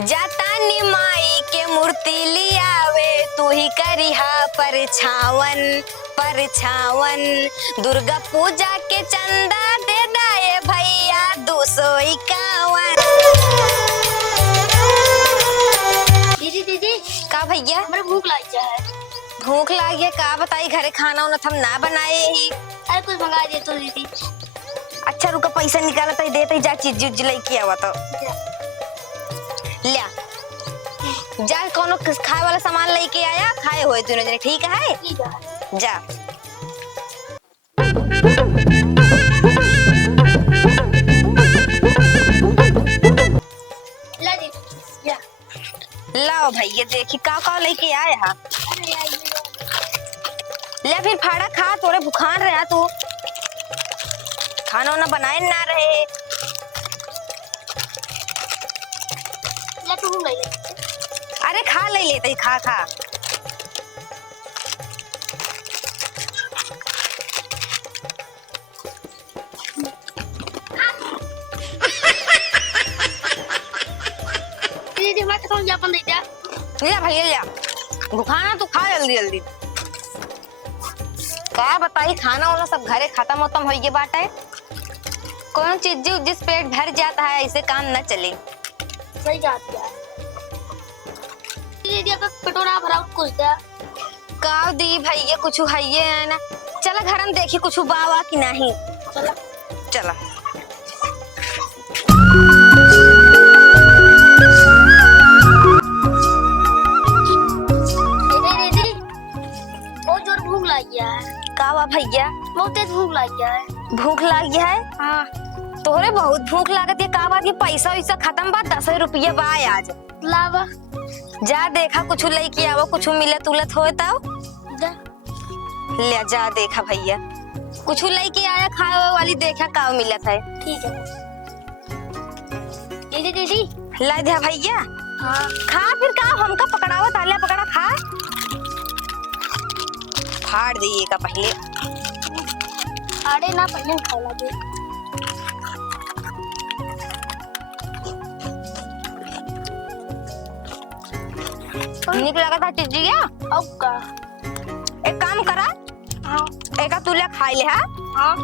जाता निमाई के मूर्ति लियावे तू ही करिहा परछावन परछावन। दुर्गा पूजा के चंदा दे दाए भैया 251। दीदी दीदी का भैया हमारे भूख लग है। भूख लागी है का बताई घरे खाना उना हम ना बनाए ही। अरे कुछ मंगा दे तो दीदी। अच्छा रुका पैसा निकाला तो देते जा चीज उज लेके आवा तो लिया जा कोनो खाए वाला सामान लेके आया खाए हुए दोनों जने ठीक है ठीक है जा। ला दीदी जा। लाओ भैया देखी का लेके आया अरे यार ले फिर फाड़ा खा तोरे बुखार रहा तू खाना वाना बनाए ना रहे। ला तू ले ले। अरे खा ले लेते खा खा दीदी हमारे तो जापन दे दिया। लिया भैया लिया बुखाना तू खा जल्दी जल्दी। क्या बताई खाना वाला सब घरे खत्म होतम हो गए बाटे। कौन चीज जिस पेट भर जाता है ऐसे काम न चले। सही जाती है दीदी का कटोरा भरा कुछ दे। का दी भैया कुछ है ना चला घर में देखी कुछ बावा की नहीं चला चला। दीदी बहुत जोर भूख लगी है। कावा भैया बहुत तेज भूख लगी है। भूख लगी है हाँ तोहरे बहुत भूख लागत है का बात ये पैसा वैसा खत्म बा 10 रुपया बा आज लावा जा देखा कुछ लेके आवो कुछ मिलत उलत होए तब जा। ले जा देखा भैया कुछ लेके आया खाए वाली देखा का मिलत है। ठीक है दीदी दीदी। ला दे भैया हाँ खा फिर का हमका पकड़ावा तालिया पकड़ा खा फाड़ दिए का पहले। अरे ना पहले खा लगे। निक लगा था चीजिया अब का एक काम करा हाँ एक तुले खाई ले हा हाँ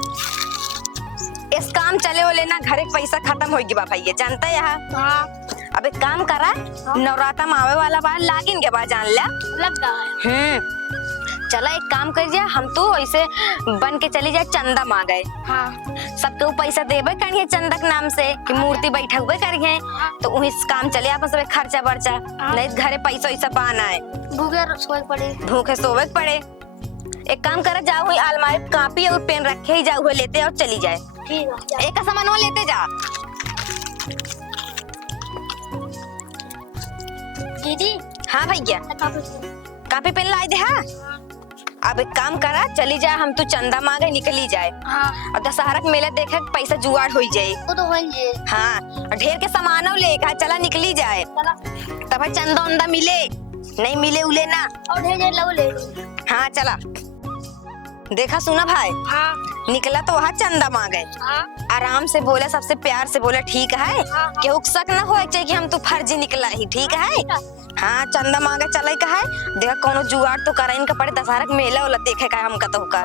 इस काम चले वाले ना घरे पैसा खत्म हो गया भैया जानता है यहाँ। हाँ अब एक काम करा नवरात्र में आवे वाला बार लागिन के बाद जान लिया लग गया है। चला एक काम कर जा हम तो ऐसे बन के चली जाए चंदा मांगे। हाँ सबके पैसा देवे करिए चंदा के नाम से कि मूर्ति बैठा हुए करिए तो वही काम चले आप सब खर्चा बर्चा नहीं घरे पैसा वैसा पाना है भूखे सोए पड़े। भूखे सोवे पड़े। एक काम करा जाओ हुई अलमारी कापी और पेन रखे ही जाओ हुए लेते और चली जाए। ठीक है एक का सामान वो लेते जा। दीदी हाँ भैया कापी पेन लाई दे। हाँ अब एक काम करा चली जाए हम तो चंदा मांगे निकली जाए हाँ और दशहरा के मेला देखे पैसा जुगाड़ हो जाए। वो तो होंगे। हाँ और ढेर के सामान लेकर चला निकली जाए चला तब चंदा उंदा मिले नहीं मिले उले ना। और ढेर ढेर लो ले लो। हाँ चला देखा सुना भाई हाँ निकला तो वहाँ चंदा मांगे हाँ आराम से बोला सबसे प्यार से बोला ठीक है हाँ। केहू के शक न हो चाहिए कि हम तो फर्जी निकला ही ठीक है। हाँ चंदा मांगे चले का है देखा कोनो जुगाड़ तो करा इनका पड़े दशहरा के मेला वाला देखे का हमका तो का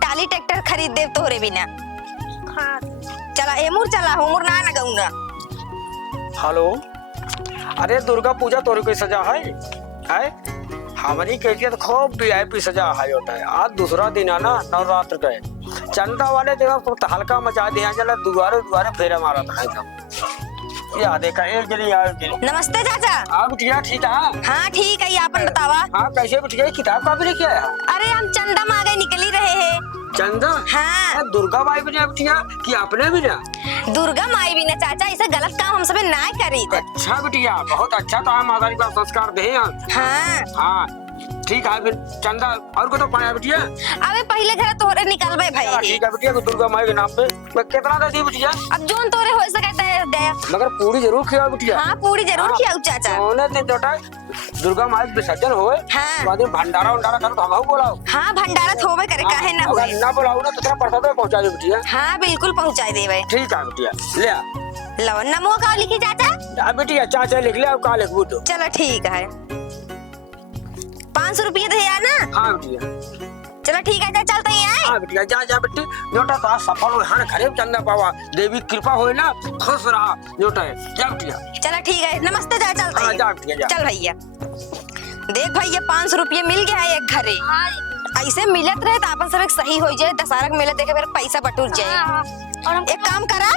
टाली ट्रैक्टर खरीद दे तोरे बिना। हाँ चला एमुर चला उमुर ना ना गऊंगा। हेलो अरे दुर्गा पूजा तोरे कोई सजा है हमारी के लिए तो खूब वीआईपी सजा है होता है। आज दूसरा दिन है ना नवरात्र का चंदा वाले देखा तो हल्का मचा दिया चला दुआरे दुआरे फेरा मारा था एकदम या देखा एक जनी आ गई। नमस्ते चाचा। आप बिटिया ठीक है। हाँ ठीक है आपन बतावा। हाँ कैसे बिटिया किताब का भी लेके आया। अरे हम चंदा मांगे निकली रहे हैं। चंदा हाँ दुर्गा माई भी बिटिया कि आपने भी ना दुर्गा माई भी ना चाचा ऐसा गलत काम हम सब ना करी थे। अच्छा बिटिया बहुत अच्छा तो हम माता का संस्कार दे। हाँ हाँ ठीक है फिर चंदा और को तो पाया बिटिया। अबे पहले घर तोरे निकलबे भाई। ठीक है बिटिया दुर्गा माई के नाम पे मैं कितना दे दी बिटिया। अब जोन तोरे हो सकता है दया मगर पूरी जरूर खिलाओ बिटिया। हाँ पूरी जरूर खिलाओ चाचा। सोने दिन बेटा दुर्गा माई विसर्जन होए हाँ बाद में भंडारा उंडारा करो तो हम बोलाओ। हाँ भंडारा थोबे करे काहे ना होए। ना बोलाओ ना तो तेरा प्रसाद पहुंचा दे बिटिया। हाँ बिल्कुल पहुंचाई देवे। ठीक है बिटिया ले आ लो नमो का लिखी चाचा। जा बिटिया चाचा लिख ले और का लिखबू तो। चलो ठीक है 500 रुपये दे यार ना। हाँ बिटिया। चलो ठीक है चाचा चलते हैं। हाँ बिटिया जा जा बेटी जोटा तो आज सफल हो हर घरे चंदा पावा देवी कृपा होए ना खुश रहा जोटा है जा बिटिया। चलो ठीक है नमस्ते चाचा चलते हाँ हैं। जा बिटिया जा। चल भैया देख भैया 500 रुपये मिल गया है एक घरे। हाँ ऐसे मिलत रहे तो अपन सब एक सही हो जाए दशहरा के मेले देखे फिर पैसा बटूर जाए। हाँ। और हम एक काम करा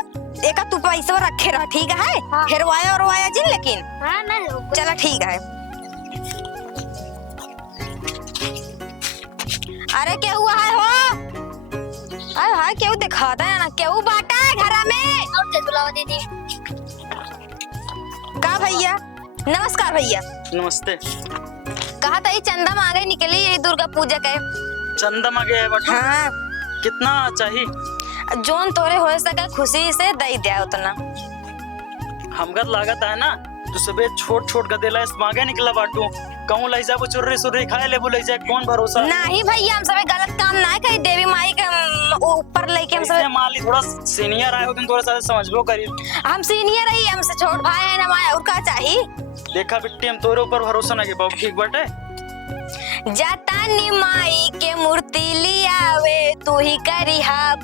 एक तू पैसा रखे रहा ठीक है। हाँ। हेरवाया और वाया जिन लेकिन हाँ नहीं होगा। चलो ठीक है। अरे क्या हुआ है हो? अरे हाँ क्यों दिखाता है ना क्यों बाटा है घर में? और दे बुलावा दीदी। का भैया नमस्कार भैया। नमस्ते। कहा था ये चंदा मांगे निकली ये दुर्गा पूजा के। चंदा मांगे है बट हाँ कितना चाहिए? जोन तोरे हो सके खुशी से दे दिया उतना। हमगत लागत है ना तू सबे छोट छोट गदेला इस मांगे निकला बाटू कहूं लई जा चुर्री सुर्री खाए ले बोले जा कौन भरोसा। नहीं भैया हम सब गलत काम ना कही देवी माई के ऊपर लेके हम ऐसे सब माली थोड़ा सीनियर आए हो तुम थोड़ा सा समझबो करी। हम सीनियर रही हमसे छोट भाई है ना माया और का चाहिए। देखा बिट्टी हम तोरे ऊपर भरोसा ना के बाबू ठीक बाटे। जाता नी माई के मूर्ति लियावे तू ही करिहा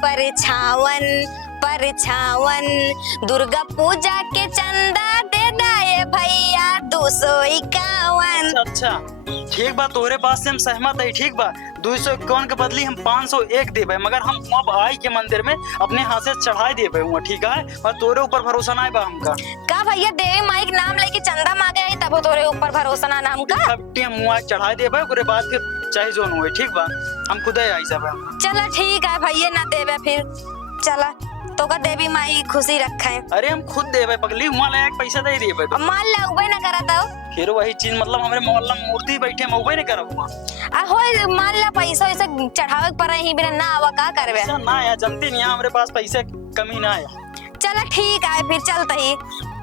परछावन दुर्गा पूजा के चंदा दे दाए भैया 251। अच्छा ठीक बा तोरे बात से हम सहमत है ठीक बा 251 के बदली हम 501 देबे मगर हम अब आई के मंदिर में अपने हाथ से चढ़ाई देबे हुआ ठीक है और तोरे ऊपर भरोसा ना है बा हमका। का भैया देवी माई के नाम लेके चंदा मांगे आई तब तोरे ऊपर भरोसा ना नाम का। बिट्टी हम मुआ चढ़ाई देबे ओकरे बाद फिर चाहे जोन हुए ठीक बा हम खुद ही आई सब। चलो ठीक है भैया ना देवे फिर चला तो का देवी माई खुशी रखे। अरे हम खुद देबे पगली हुआ लायक पैसा दे देबे अब मान ला उबे ना करता फिर वही चीज मतलब हमारे मोहल्ला में मूर्ति बैठे हम उबे नहीं करब हुआ हो मान ला पैसा वैसा चढ़ावे पर ही बिना ना आवा का करबे। पैसा ना आया जनती नहीं हमारे पास पैसे कमी ना आया। चलो ठीक है फिर चलते ही।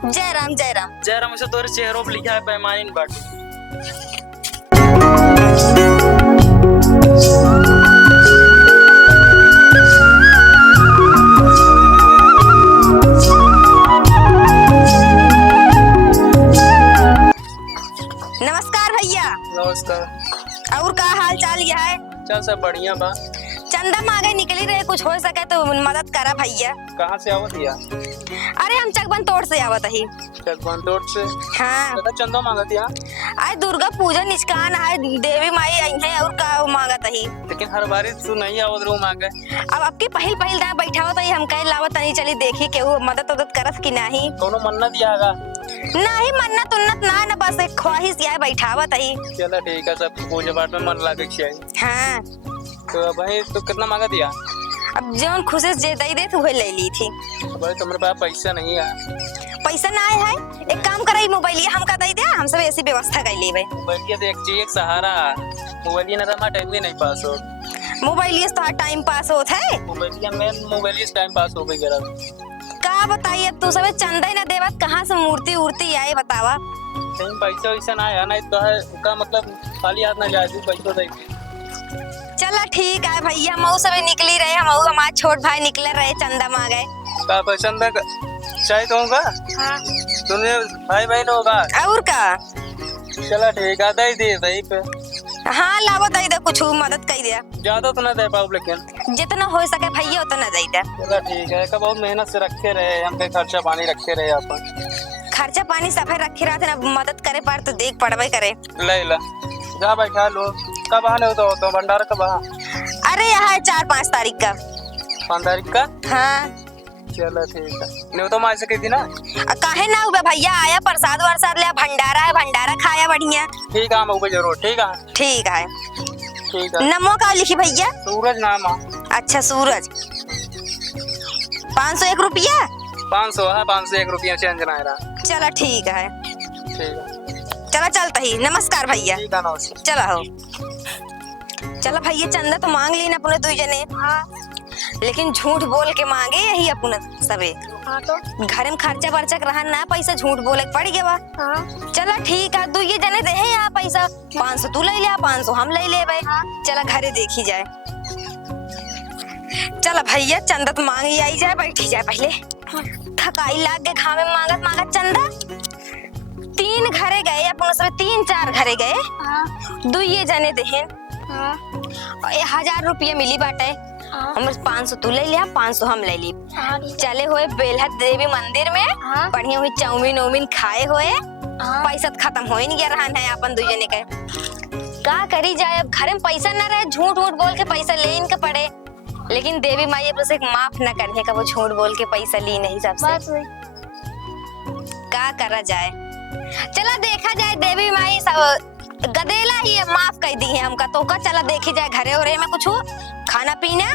जय राम जय राम। जयराम से तोरे चेहरों पे लिखा है पैमाइन बाट। नमस्कार भैया। नमस्कार। और का हाल चाल यह है? चल सब बढ़िया बा। चंदा मांगे निकली रहे कुछ हो सके तो मदद करा भैया। कहाँ से आवत दिया? अरे हम चकबन तोड़ से आवत ही। चकबन तोड़ से। हाँ दादा चंदा मांगत दिया। आज दुर्गा पूजा निष्कान है देवी माई आई है और का मांगत ही। लेकिन हर बारी तू नहीं आवत रो मांगे। अब आपकी पहल दा बैठावत ही हम कह लावत नहीं चली देखी के वो मदद करत कि नहीं। कोनो मन्नत दियागा? नहीं मन्नत उन्नत ना बस एक ख्वाहिश यह बैठावत ही। चलो ठीक है सब पूजा पाठ में मन लागे चाहिए। हाँ तो भाई तो कितना मांगा दिया? अब जौन खुशी से दे दे तो वही ले ली थी। भाई तुम्हारे पास पैसा नहीं है। पैसा ना आए है एक काम करे मोबाइल हम का दे दे हम सब ऐसी व्यवस्था कर लेबे। मोबाइल तो एक चीज एक सहारा। मोबाइल ना तो टाइम भी नहीं पास हो। मोबाइल तो टाइम पास होता है। Mobile main mobile time pass हो गई जरा। का बताइए तू सब चंदा ही ना देवत कहाँ से मूर्ति उर्ती आए बतावा। कहीं पैसा वैसा ना आया नहीं तो है उसका मतलब खाली हाथ ना जाए तू पैसा दे। चलो ठीक है भैया हम सब निकली रहे हम हमारे छोट भाई निकले रहे चंदा मांगे। का पसंद चाहिए तो होगा? हाँ तुमने भाई बहन होगा? और का चला ठीक है दे दे भाई पे। हाँ लावो दे दे कुछ मदद कर दिया ज्यादा तो ना दे पाओ लेकिन जितना हो सके भैया उतना दे दे। चला ठीक है का बहुत मेहनत से रखे रहे हम पे खर्चा पानी रखे रहे अपन। खर्चा पानी सफर रखे रहते ना मदद करे पर तो देख पड़वे करे। ले ला जा बैठा लो। कब आने हो तो भंडारा कब आ? अरे यहाँ है 4-5 तारीख का। 5 तारीख का? हाँ चलो ठीक है नहीं तो मार सके थी ना। काहे ना हुआ भैया आया प्रसाद वरसाद ले भंडारा है भंडारा खाया बढ़िया। ठीक है हम जरूर ठीक है। ठीक है ठीक है। नमो का लिखी भैया? सूरज नाम है। अच्छा सूरज 501 रुपया। 500 है 501 रुपया चेंज ना रहा। चलो ठीक है ठीक है चलो चलता ही। नमस्कार भैया। ठीक है नमस्कार। चलो हो चलो भैया चंदा तो मांग ली ना अपने 2 जने। हाँ लेकिन झूठ बोल के मांगे यही अपने सबे। हाँ तो घर में खर्चा वर्चा रहा ना पैसा झूठ बोले के पड़ गया। हाँ चलो ठीक है 2 जने दे है यहाँ पैसा 500 तू ले ले 500 हम ले ले भाई। चला घरे देखी जाए। चलो भैया चंदा तो मांग ही आई जाए बैठी जाए पहले। थकाई लाग गए घामे में मांगत मांगत चंदा। 3 घरे गए अपन उसमें 3-4 घरे गए। हाँ, 2 ये जने देहन हाँ, 1000 रुपये मिली बाटे। हाँ, हम 500 तू ले लिया 500 हम ले ली। हाँ, चले हुए बेलहत देवी मंदिर में हाँ, बढ़िया हुई चाउमीन उमीन खाए हुए। हाँ, पैसा तो खत्म हो ही नहीं गया रहा है अपन 2 जने के। का करी जाए अब घरे में पैसा ना रहे झूठ वूठ बोल के पैसा ले इनके पड़े। लेकिन देवी माई अब उसे माफ न करने का वो झूठ बोल के पैसा ली नहीं सबसे। बस वही। का करा जाए चला देखा जाए देवी माई सब गदेला ही है, माफ कर दी है हमका तो का चला देखी जाए घरे ओरे में कुछ हो खाना पीना